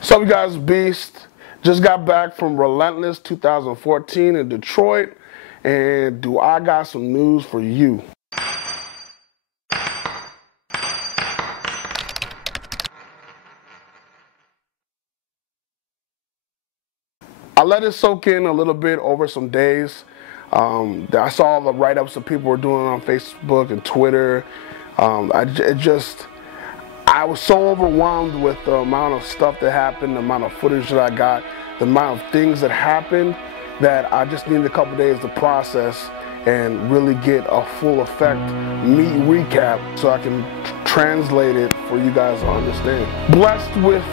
So you guys, Beast. Just got back from Relentless 2014 in Detroit, and do I got some news for you. I let it soak in a little bit over some days. I saw all the write-ups that people were doing on Facebook and Twitter. I was so overwhelmed with the amount of stuff that happened, the amount of footage that I got, the amount of things that happened, that I just needed a couple days to process and really get a full effect meat recap so I can translate it for you guys to understand. Blessed with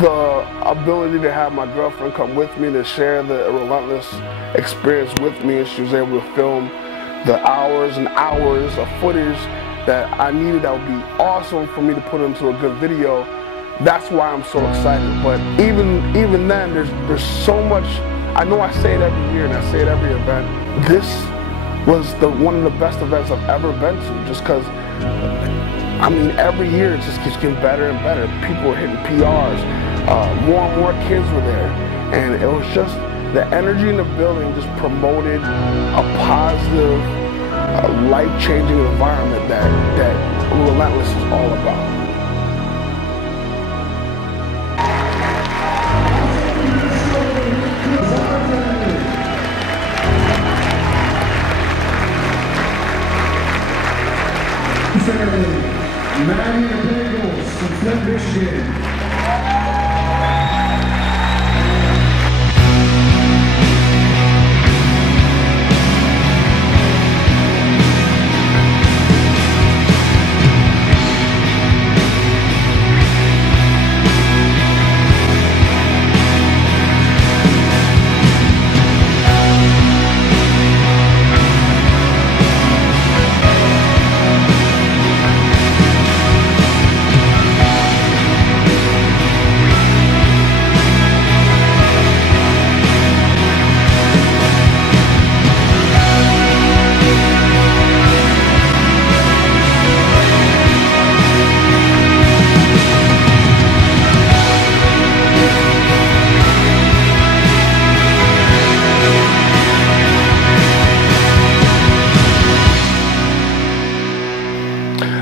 the ability to have my girlfriend come with me to share the Relentless experience with me, and she was able to film the hours and hours of footage that I needed that would be awesome for me to put into a good video. That's why I'm so excited. But even then, there's so much. I know I say it every year and I say it every event. This was one of the best events I've ever been to, just because, I mean, every year it just keeps getting better and better. People were hitting PRs, more and more kids were there, and it was just, the energy in the building just promoted a positive, life-changing environment that Relentless is all about. Maddie and Bagels from Flint, Michigan.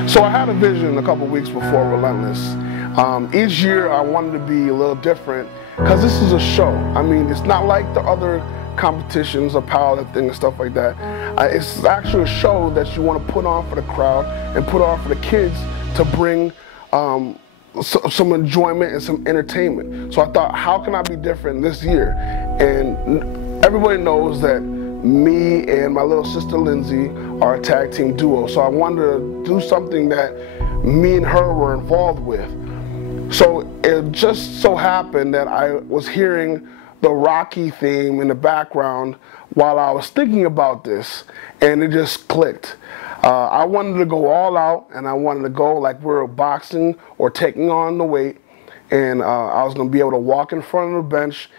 So I had a vision a couple weeks before Relentless. Each year I wanted to be a little different because this is a show. I mean, it's not like the other competitions of powerlifting and stuff like that. It's actually a show that you want to put on for the crowd and put on for the kids to bring some enjoyment and some entertainment. So I thought, how can I be different this year? And everybody knows that me and my little sister Lindsay are a tag team duo, so I wanted to do something that me and her were involved with. So it just so happened that I was hearing the Rocky theme in the background while I was thinking about this, and it just clicked. I wanted to go all out, and I wanted to go like we were boxing or taking on the weight, and I was going to be able to walk in front of the bench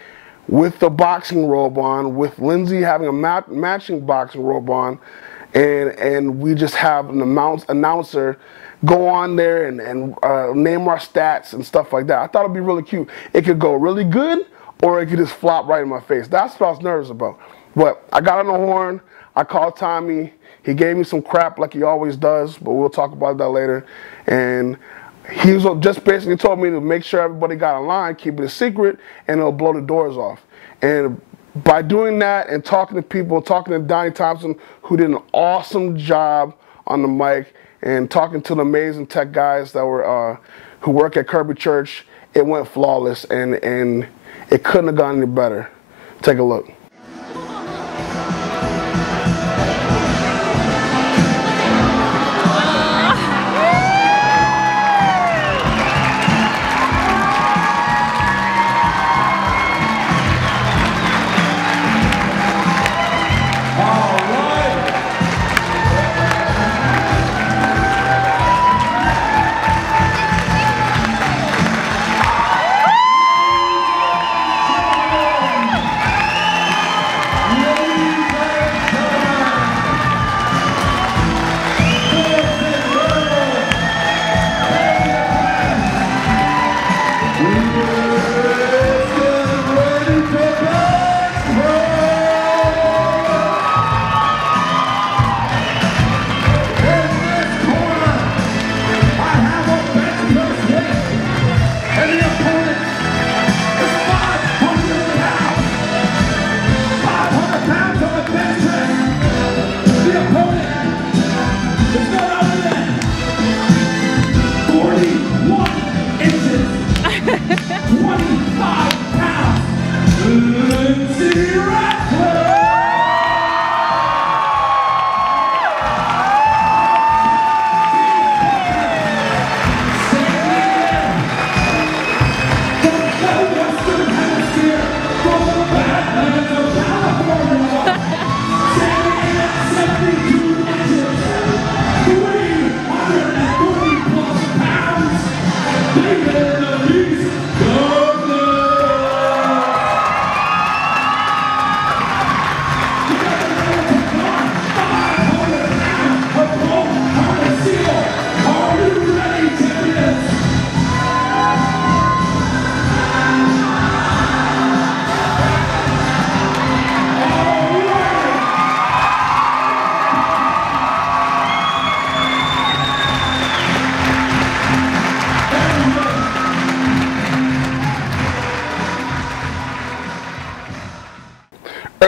with the boxing robe on, with Lindsay having a matching boxing robe on, and we just have an announcer go on there and name our stats and stuff like that. I thought it'd be really cute. It could go really good, or it could just flop right in my face. That's what I was nervous about. But I got on the horn, I called Tommy, he gave me some crap like he always does, but we'll talk about that later. And he was just basically told me to make sure everybody got in line, keep it a secret, and it'll blow the doors off. And by doing that and talking to people, talking to Donnie Thompson, who did an awesome job on the mic, and talking to the amazing tech guys that were who work at Kirby Church, it went flawless, and it couldn't have gone any better. Take a look.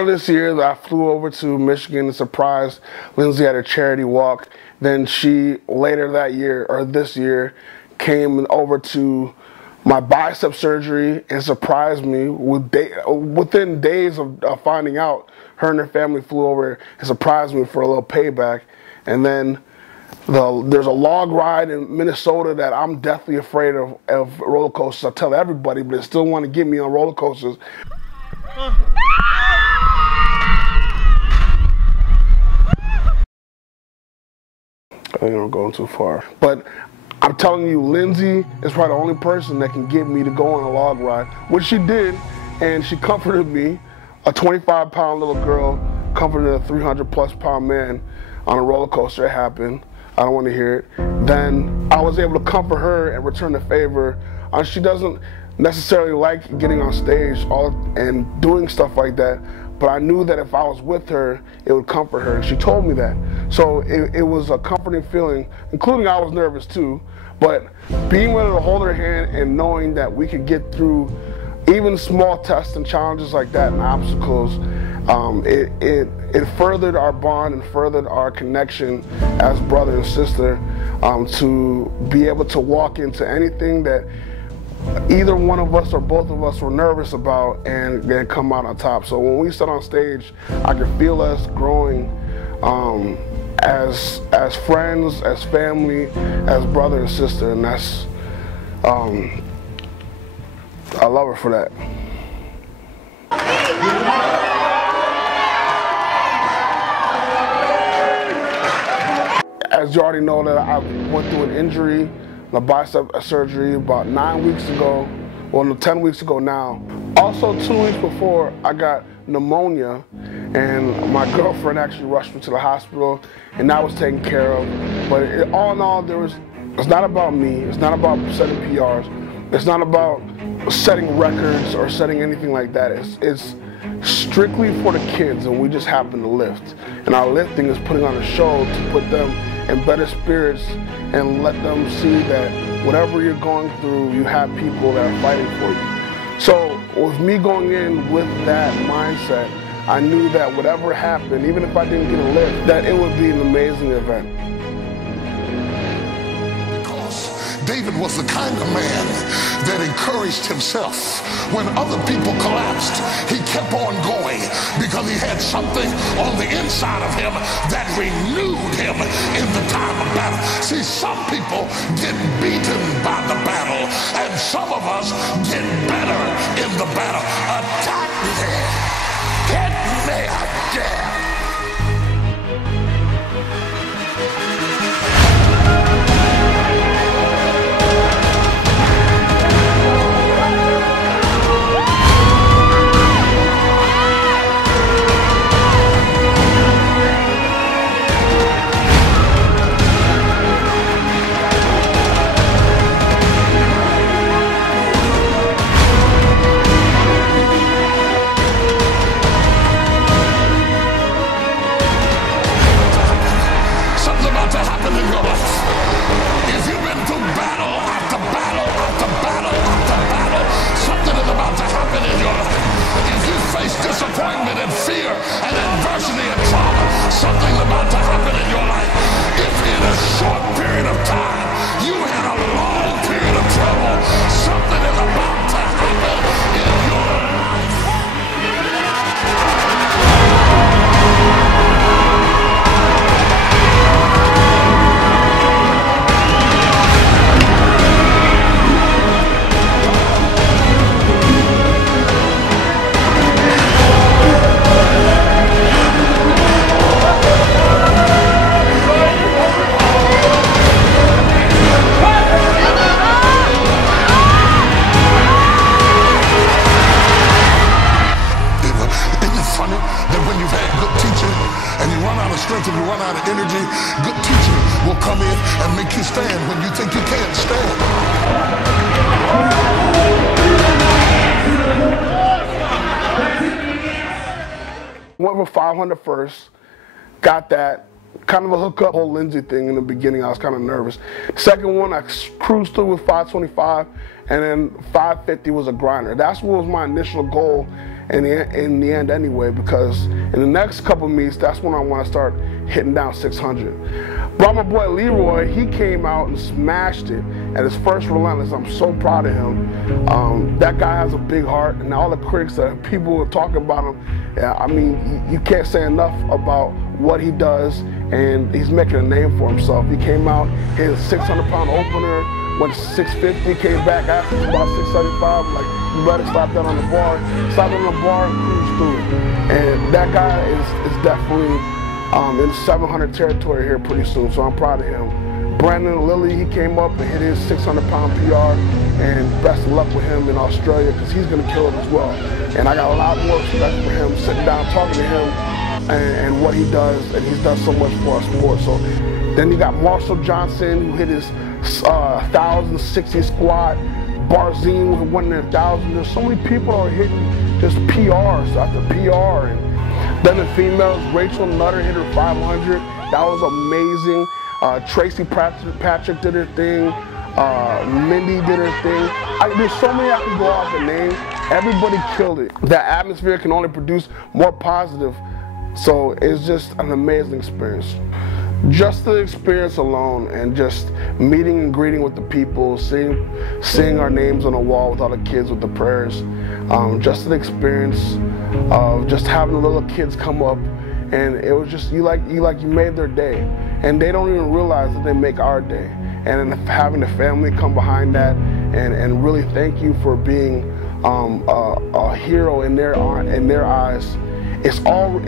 this year that I flew over to Michigan to surprise Lindsay at a charity walk. Then she, later that year, or this year, came over to my bicep surgery and surprised me within days of finding out. Her and her family flew over and surprised me for a little payback. And then there's a log ride in Minnesota that I'm deathly afraid of roller coasters. I tell everybody, but they still want to get me on roller coasters. I think I'm going too far. But I'm telling you, Lindsay is probably the only person that can get me to go on a log ride, which she did, and she comforted me. A 25-pound little girl comforted a 300-plus-pound man on a roller coaster. It happened. I don't want to hear it. Then I was able to comfort her and return the favor. She doesn't necessarily like getting on stage and doing stuff like that, but I knew that if I was with her, it would comfort her. She told me that. So it was a comforting feeling, including I was nervous too, but being able to hold her hand and knowing that we could get through even small tests and challenges like that and obstacles, it furthered our bond and furthered our connection as brother and sister, to be able to walk into anything that either one of us or both of us were nervous about and then come out on top. So when we stood on stage, I could feel us growing as friends, as family, as brother and sister, and that's I love her for that. As you already know, that I went through an injury, my bicep surgery, about 9 weeks ago, well, no, 10 weeks ago now. Also, 2 weeks before, I got pneumonia, and my girlfriend actually rushed me to the hospital, and that was taken care of. But all in all, it's not about me. It's not about setting PRs. It's not about setting records or setting anything like that. It's strictly for the kids, and we just happen to lift. And our lifting is putting on a show to put them in better spirits and let them see that whatever you're going through, you have people that are fighting for you. So with me going in with that mindset, I knew that whatever happened, even if I didn't get a lift, that it would be an amazing event. David was the kind of man that encouraged himself. When other people collapsed, he kept on going because he had something on the inside of him that renewed him in the time of battle. See, some people get beaten by the battle, and some of us get better in the battle. Attack me, hit me again. Disappointment and fear and adversity and trauma, something's about to happen in your life. If in a short period of time you had a long period of trouble, something is about to happen in your life. Strength, if you run out of energy, good teaching will come in and make you stand when you think you can't stand. Went for 500 first, got that, kind of a hookup, whole Lindsay thing in the beginning. I was kind of nervous. Second one, I cruised through with 525, and then 550 was a grinder. That's what was my initial goal in the end anyway, because in the next couple meets, that's when I want to start hitting down 600. Brought my boy Leroy, he came out and smashed it at his first Relentless. I'm so proud of him. That guy has a big heart, and all the critics that people were talking about him, yeah, I mean, you can't say enough about what he does, and he's making a name for himself. He came out, hit a 600-pound opener, went to 650, came back after about 675. I'm like, you better slap that on the bar. Slap it on the bar and cruise through it. And that guy is definitely in 700 territory here pretty soon, so I'm proud of him. Brandon Lilly, he came up and hit his 600-pound PR, and best of luck with him in Australia, because he's going to kill it as well. And I got a lot more respect for him, sitting down talking to him and what he does, and he's done so much for our sport. So then you got Marshall Johnson, who hit his 1,060 squat. Barzine, who won their 1,000. There's so many people that are hitting just PRs after PR. And then the females, Rachel Nutter hit her 500. That was amazing. Tracy Patrick did her thing. Mindy did her thing. There's so many I can go off and name. Everybody killed it. That atmosphere can only produce more positive. So it's just an amazing experience. Just the experience alone, and just meeting and greeting with the people, seeing our names on the wall with all the kids with the prayers. Just the experience of just having the little kids come up, and it was just, you made their day. And they don't even realize that they make our day. And then having the family come behind that and really thank you for being a hero in their eyes. It's all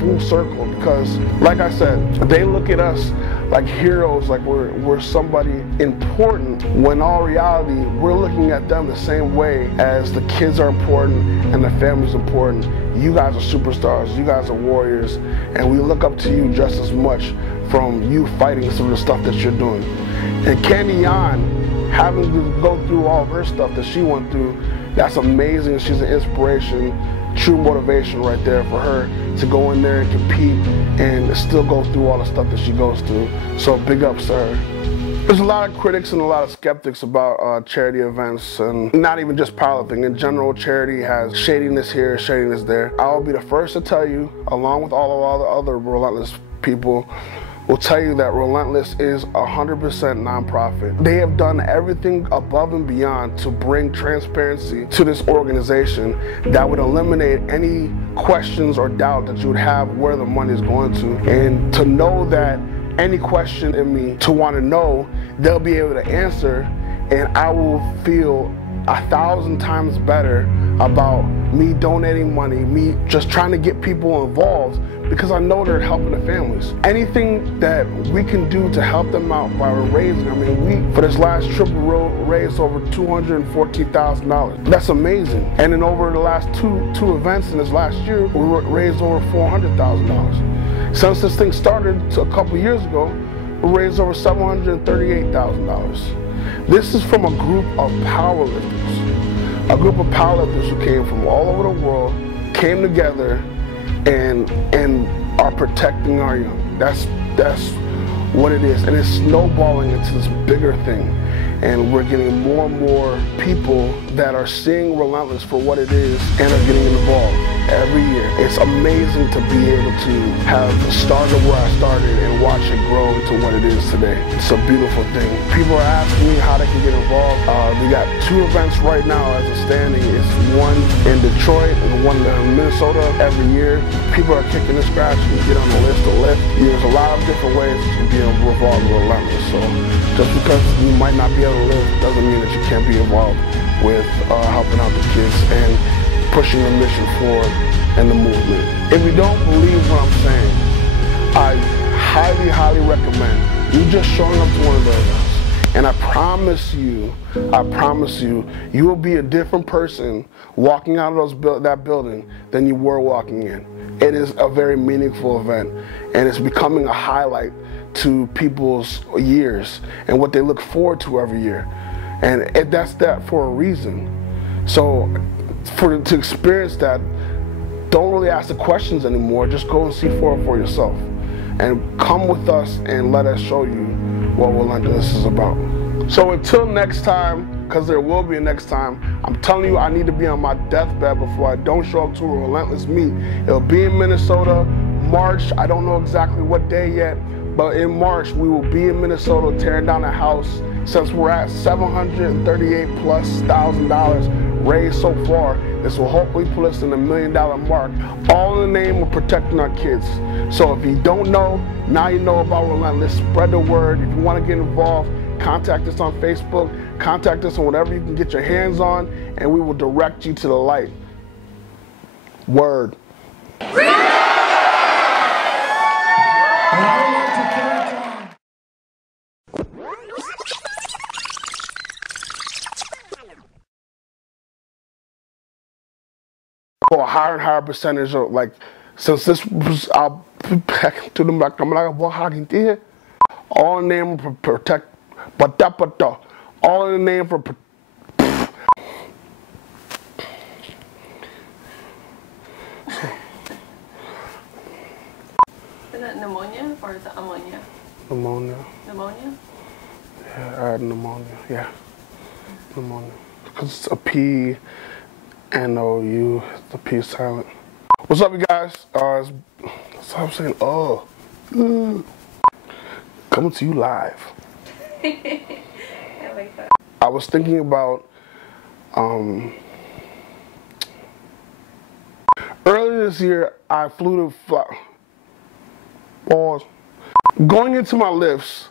full circle, because like I said, they look at us like heroes, like we're somebody important, when in all reality we're looking at them the same way as the kids are important and the family's important. You guys are superstars, you guys are warriors, and we look up to you just as much from you fighting some of the stuff that you're doing. And Candy Yan, having to go through all of her stuff that she went through, that's amazing. She's an inspiration. True motivation right there for her to go in there and compete and still go through all the stuff that she goes through. So big ups to her. There's a lot of critics and a lot of skeptics about charity events, and not even just powerlifting. In general, charity has shadiness here, shadiness there. I'll be the first to tell you, along with all the other Relentless people, will tell you that Relentless is 100% nonprofit. They have done everything above and beyond to bring transparency to this organization that would eliminate any questions or doubt that you would have where the money is going to. And to know that any question in me to want to know, they'll be able to answer, and I will feel 1,000 times better about me donating money, me just trying to get people involved, because I know they're helping the families. Anything that we can do to help them out by raising, I mean, we, for this last trip, we raised over $214,000. That's amazing. And then over the last two events in this last year, we raised over $400,000. Since this thing started a couple years ago, we raised over $738,000. This is from a group of powerlifters. A group of powerlifters who came from all over the world, came together, and are protecting our young. That's what it is, and it's snowballing into this bigger thing. And we're getting more and more people that are seeing Relentless for what it is and are getting involved every year. It's amazing to be able to have started where I started and watch it grow to what it is today. It's a beautiful thing. People are asking me how they can get involved. We got 2 events right now as a standing. It's one in Detroit and one in Minnesota every year. People are kicking the scratch and get on the list to lift. There's a lot of different ways to be involved with Relentless. So just because you might not be able to live doesn't mean that you can't be involved with helping out the kids and pushing the mission forward and the movement. If you don't believe what I'm saying, I highly, highly recommend you just showing up to one of those events. And I promise you, you will be a different person walking out of that building than you were walking in. It is a very meaningful event, and it's becoming a highlight to people's years and what they look forward to every year. And that's that for a reason. So to experience that, don't really ask the questions anymore, just go and see for yourself. and come with us and let us show you what Relentless is about. So until next time, because there will be a next time, I'm telling you I need to be on my deathbed before I don't show up to a Relentless meet. It'll be in Minnesota, March. I don't know exactly what day yet, but in March we will be in Minnesota tearing down a house. Since we're at $738,000+ raised so far, this will hopefully put us in the $1 million mark, all in the name of protecting our kids. So if you don't know, now you know about Relentless. Spread the word. If you want to get involved, contact us on Facebook, contact us on whatever you can get your hands on, and we will direct you to the light. Word. For a higher and higher percentage of, like, since this was, I'll back to them like I'm like what hacking there, all in the name of protect, but all in the name for. Is it pneumonia or is it ammonia? Pneumonia. Pneumonia? Yeah, I had pneumonia. Yeah, pneumonia. Because it's a P. N-O-U, the P is silent. What's up, you guys? That's what I'm saying. Coming to you live. I like that. I was thinking about earlier this year. I flew to balls. Going into my lifts,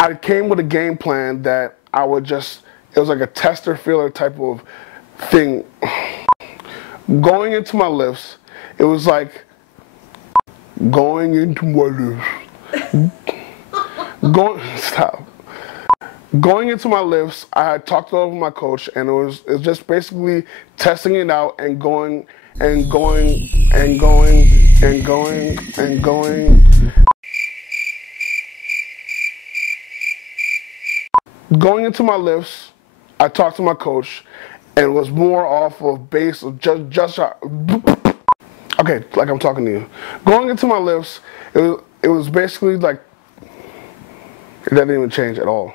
I came with a game plan that I would just. It was like a tester feeler type of thing. Going into my lifts, it was like going into my lifts. Going into my lifts, I had talked over my coach, and it was just basically testing it out and going and going and going and going and going. Going into my lifts, I talked to my coach. And it was more off of base of just okay, like I'm talking to you. Going into my lifts, it was basically like it didn't even change at all.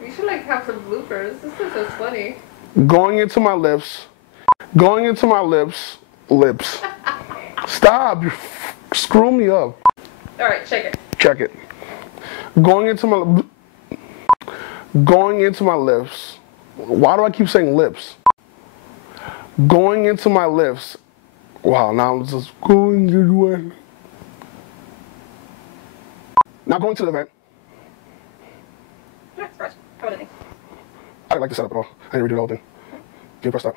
You should like have some bloopers. This is so funny. Going into my lips. Stop! You screw me up. All right, check it. Check it. Going into my lips. Why do I keep saying lips? Going into my lifts. Wow, now I'm just going into it. Now going to the event. I didn't like the setup at all. I didn't redo the whole thing. Can you press stop?